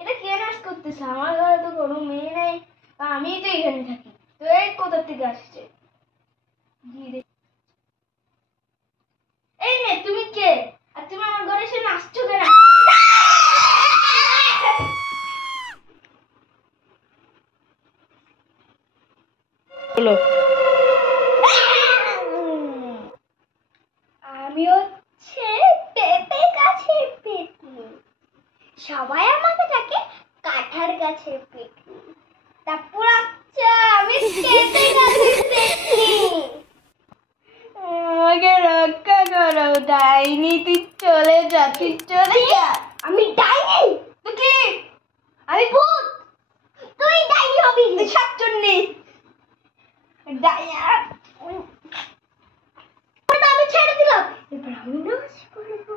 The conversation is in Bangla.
এটা কে নাচ করতেছে? আমার ঘরে তো কোনো মেয়ে নেই, আমি তো এখানে থাকি। তো এই কোথা থেকে আসছে? এই নে, তুমি কে? আর তুমি আমার ঘরে এসে নাচছো কেন? বলো। আমি হচ্ছে পেঁপে গাছের পেতনি। সবাই আমাকে ডাকে কাঁঠাল গাছের পেতনি। তারপর আচ্ছা, আমি পেঁপে গাছের পেতনি। আমাকে রক্ষা করো, ডাইনি, তুই চলে যা, তুই চলে যা। আমি ডাইনি? তুই কি? আমি ভূত? তুই ডাইনি হবি? শাকচুন্নি ডাইয়া। আমি ছেড়ে দিলাম, এবার আমি নাচ করবো।